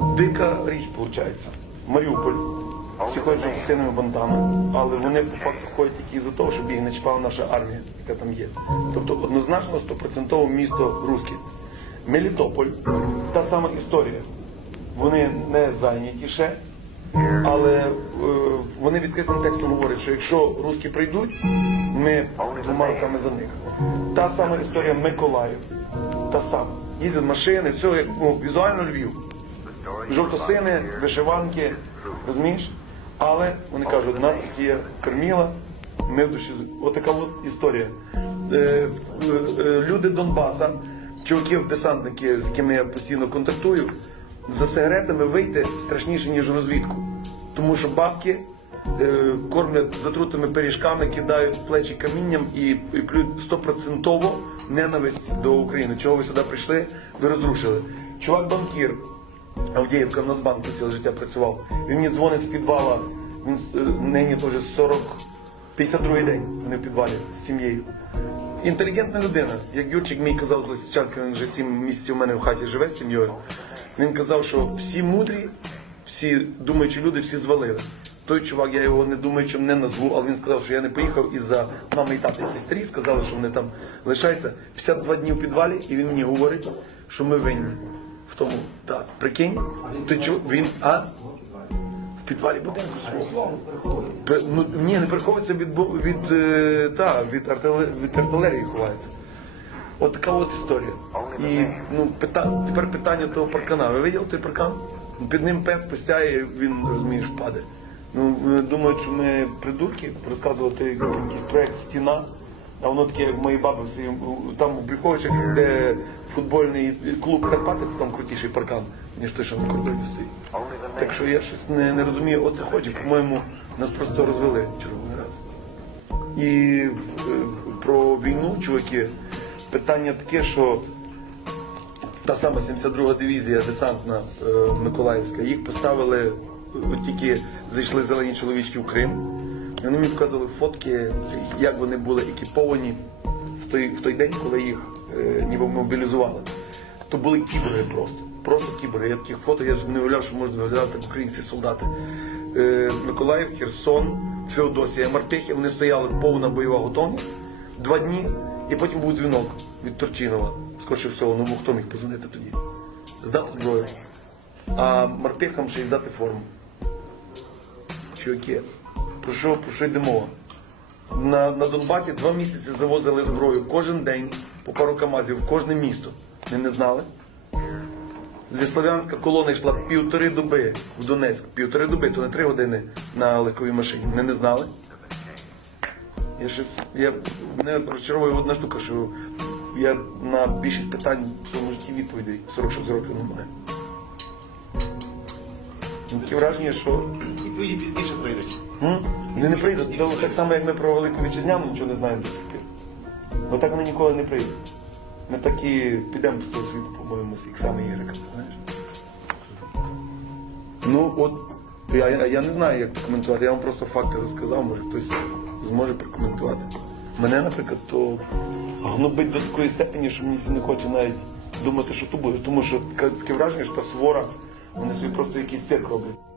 Дика річ виходить. Маріуполь. Всі ходять жовтосиними бандами, але вони по факту ходять тільки із-за того, щоб їх не чіпала наша армія, яка там є. Тобто однозначно стопроцентово місто русське. Мелітополь, та сама історія. Вони не зайняті ще, але е, вони відкритим текстом говорять, що якщо русські прийдуть, ми двома руками за них. Та сама історія Миколаїв. Та сама. Їздять машини, все ну, візуально Львів. Жовтосини, вишиванки, розумієш? Але вони кажуть, нас Росія кормила, ми в душі. Отака от історія. Е, е, е, люди Донбаса, чуваків, десантники, з якими я постійно контактую, за сигаретами вийти страшніше, ніж розвідку. Тому що бабки е, кормлять затрутими пиріжками, кидають плечі камінням і, і плюють стопроцентово ненависть до України. Чого ви сюди прийшли? Ви розрушили. Чувак банкір. Авдіївка в Нацбанку ціле життя працював. Він мені дзвонить з підвала. Він е, нині теж 40, 52 день. Вони в підвалі з сім'єю. Інтелігентна людина. Як Юрчик мій казав з Лисичанська, він вже 7 місяців у мене в хаті живе з сім'єю. Він казав, що всі мудрі, всі думаючі люди, всі звалили. Той чувак, я його не думаючим не назву, але він сказав, що я не поїхав із-за мами і тата, які сказали, що вони там лишаються 52 дні в підвалі, і він мені говорить, що ми винні в тому. Так, прикинь, ти чу, він, а? В підвалі будинку свого. Пе- Ну, ні, не приховується від, бо- від, е, та, від, артиле- від артилерії ховається. От така от історія. І ну, пита, тепер питання того паркана. Ви виділи той паркан? Під ним пес постяє, він, розумієш, впаде. Ну, е, думають, що ми придурки, розказувати про якийсь проект стіна. А воно таке, моїй баби, всі, там в Брюховичах, де футбольний клуб Карпати, там крутіший паркан, ніж той, що на кордоні стоїть. Так що я щось не, не розумію, оце хоче, по-моєму, нас просто розвели черговий раз. І е, про війну, чуваки, питання таке, що та сама 72-га дивізія десантна е, Миколаївська, їх поставили, от тільки зайшли зелені чоловічки в Крим. І вони мені показували фотки, як вони були екіповані в той, в той день, коли їх е, ніби мобілізували. То були кіборги просто. Просто кіборги. Я таких фото, я ж не уявляв, що можуть виглядати українські солдати. Е, Миколаїв, Херсон, Феодосія, Мартихи, вони стояли повна бойова готовність два дні, і потім був дзвінок від Турчинова. Скорше всього, ну хто міг позвонити тоді? Здати зброю. А Мартихам ще й здати форму. Чуваки, про що, про що йде мова? На, на Донбасі два місяці завозили зброю кожен день по пару камазів в кожне місто. Ми не знали. Зі Слов'янська колона йшла півтори доби в Донецьк. Півтори доби, то не три години на легковій машині. Ми не знали. Я щось, я, мене розчаровує одна штука, що я на більшість питань в своєму житті відповідей 46 років не маю. Ну, Таке враження, що Відповіді пізніше прийдуть. м, вони не прийдуть. То Так само, як ми про Велику Вітчизняну нічого не знаємо до сих пір. Ну так вони ніколи не прийдуть. Ми так і підемо з того світу, по-моєму, з їх саме Єрика, знаєш. Ну от, я, я, я не знаю, як прокоментувати. Я вам просто факти розказав, може хтось зможе прокоментувати. Мене, наприклад, то гнобить до такої степені, що мені не хоче навіть думати, що то буде. Тому що таке таке враження, що та свора, вони собі просто якийсь цирк роблять.